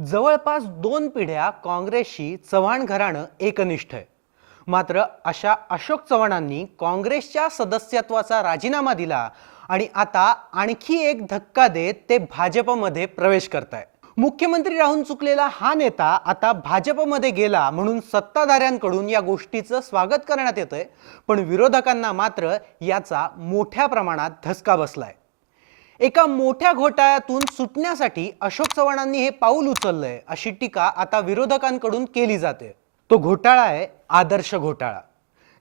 जवळपास दोन पिढ्या काँग्रेसशी चव्हाण घराणं एकनिष्ठ आहे. मात्र अशा अशोक चव्हाणांनी काँग्रेसच्या सदस्यत्वाचा राजीनामा दिला आणि आता आणखी एक धक्का देत ते भाजपमध्ये प्रवेश करताय. मुख्यमंत्री राहून चुकलेला हा नेता आता भाजपमध्ये गेला म्हणून सत्ताधाऱ्यांकडून या गोष्टीचं स्वागत करण्यात येतंय पण विरोधकांना मात्र याचा मोठ्या प्रमाणात धसका बसलाय. एका मोठ्या घोटाळ्यातून सुटण्यासाठी अशोक चव्हाणांनी हे पाऊल उचललंय अशी टीका आता विरोधकांकडून केली जाते. तो घोटाळा आहे आदर्श घोटाळा.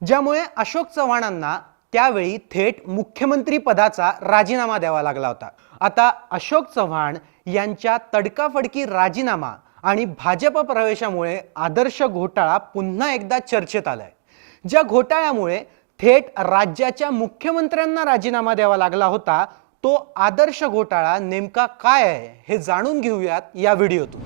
ज्यामुळे अशोक चव्हाणांना त्यावेळी थेट मुख्यमंत्री पदाचा राजीनामा द्यावा लागला होता. आता अशोक चव्हाण यांच्या तडकाफडकी राजीनामा आणि भाजप प्रवेशामुळे आदर्श घोटाळा पुन्हा एकदा चर्चेत आलाय. ज्या घोटाळ्यामुळे थेट राज्याच्या मुख्यमंत्र्यांना राजीनामा द्यावा लागला होता तो आदर्श घोटाळा नेमका काय आहे हे जाणून घेऊयात या व्हिडिओतून.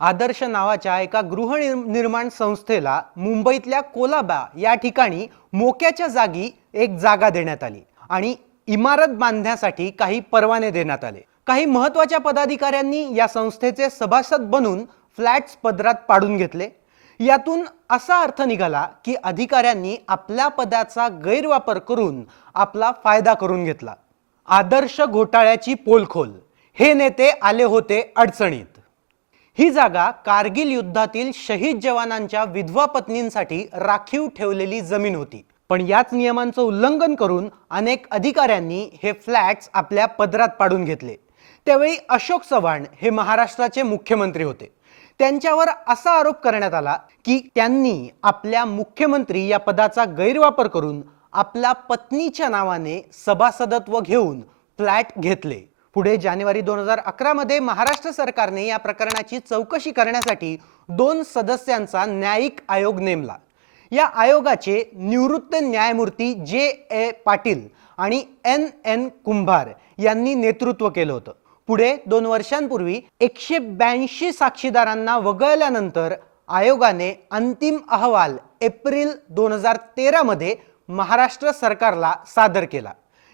आदर्श नावाच्या एका गृहनिर्माण संस्थेला मुंबईतल्या कोलाबा या ठिकाणी मोक्याच्या जागी एक जागा देण्यात आली आणि इमारत बांधण्यासाठी काही परवाने देण्यात आले. काही महत्त्वाच्या पदाधिकाऱ्यांनी या संस्थेचे सभासद बनून फ्लॅट्स पदरात पाडून घेतले. यातून असा अर्थ निघाला की अधिकाऱ्यांनी आपल्या पदाचा गैरवापर करून आपला फायदा करून घेतला. आदर्श घोटाळ्याची पोलखोल. हे नेते आले होते अडचणीत. ही जागा कारगिल युद्धातील शहीद जवानांच्या विधवा पत्नींसाठी राखीव ठेवलेली जमीन होती. पण याच नियमांचं उल्लंघन करून अनेक अधिकाऱ्यांनी हे फ्लॅट्स आपल्या पदरात पाडून घेतले. त्यावेळी अशोक चव्हाण हे महाराष्ट्राचे मुख्यमंत्री होते. त्यांच्यावर असा आरोप करण्यात आला की त्यांनी आपल्या मुख्यमंत्री या पदाचा गैरवापर करून आपल्या पत्नीच्या नावाने सभासदत्व घेऊन फ्लॅट घेतले. पुढे जानेवारी दोन हजार अकरामध्ये महाराष्ट्र सरकारने या प्रकरणाची चौकशी करण्यासाठी दोन सदस्यांचा न्यायिक आयोग नेमला. या आयोगाचे निवृत्त न्यायमूर्ती जे ए पाटील आणि एन एन कुंभार यांनी नेतृत्व केलं होतं. पुढे दोन वर्षांपूर्वी एकशे ब्याऐंशी साक्षीदारांना वगळल्यानंतर आयोगाने अंतिम अहवाल एप्रिल दोन हजार तेरामध्ये महाराष्ट्र सरकारला सादर केला.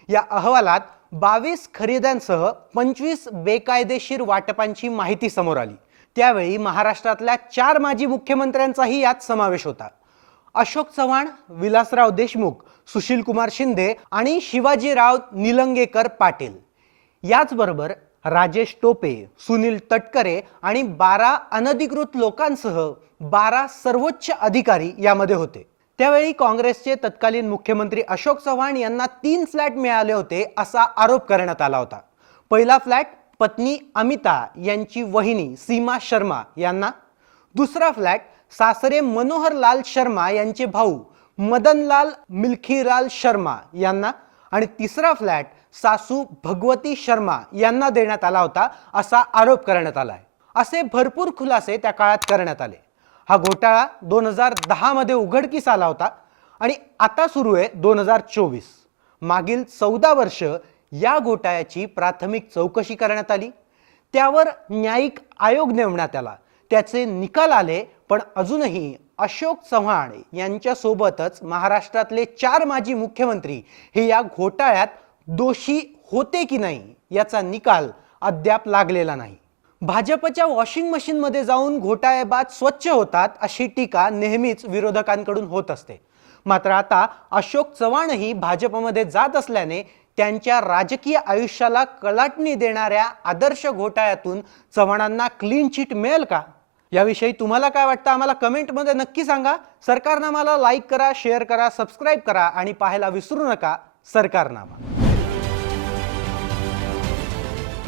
या अहवालात बावीस खरेद्यांसह पंचवीस बेकायदेशीर वाटपांची माहिती समोर आली. त्यावेळी महाराष्ट्रातल्या चार माजी मुख्यमंत्र्यांचाही यात समावेश होता. अशोक चव्हाण विलासराव देशमुख सुशीलकुमार शिंदे आणि शिवाजीराव निलंगेकर पाटील. याचबरोबर राजेश टोपे सुनील तटकरे आणि बारा अनधिकृत लोकांसह बारा सर्वोच्च अधिकारी यामध्ये होते. त्यावेळी काँग्रेसचे तत्कालीन मुख्यमंत्री अशोक चव्हाण यांना तीन फ्लॅट मिळाले होते असा आरोप करण्यात आला होता. पहिला फ्लॅट पत्नी अमिता यांची वहिनी सीमा शर्मा यांना दुसरा फ्लॅट सासरे मनोहरलाल शर्मा यांचे भाऊ मदनलाल मिल्खीलाल शर्मा यांना आणि तिसरा फ्लॅट सासू भगवती शर्मा यांना देण्यात आला होता असा आरोप करण्यात आला आहे असे भरपूर खुलासे त्या काळात करण्यात आले. हा घोटाळा दोन हजार दहामध्ये उघडकीस आला होता आणि आता सुरू आहे दोन हजार चोवीस. मागील चौदा वर्ष या घोटाळ्याची प्राथमिक चौकशी करण्यात आली. त्यावर न्यायिक आयोग नेमण्यात आला. त्याचे निकाल आले पण अजूनही अशोक चव्हाण यांच्यासोबतच महाराष्ट्रातले चार माजी मुख्यमंत्री हे या घोटाळ्यात दोषी होते की नाही याचा निकाल अद्याप लागलेला नाही. भाजपच्या वॉशिंग मशीनमध्ये जाऊन घोटाळेबाद स्वच्छ होतात अशी टीका नेहमीच विरोधकांकडून होत असते. मात्र आता अशोक चव्हाणही भाजपमध्ये जात असल्याने त्यांच्या राजकीय आयुष्याला कलाटणी देणाऱ्या आदर्श घोटाळ्यातून चव्हाणांना क्लीन चिट मिळेल का? याविषयी तुम्हाला काय वाटतं? आम्हाला कमेंटमध्ये नक्की सांगा. सरकारनामाला लाईक करा शेअर करा सबस्क्राईब करा आणि पाहायला विसरू नका सरकारनामा.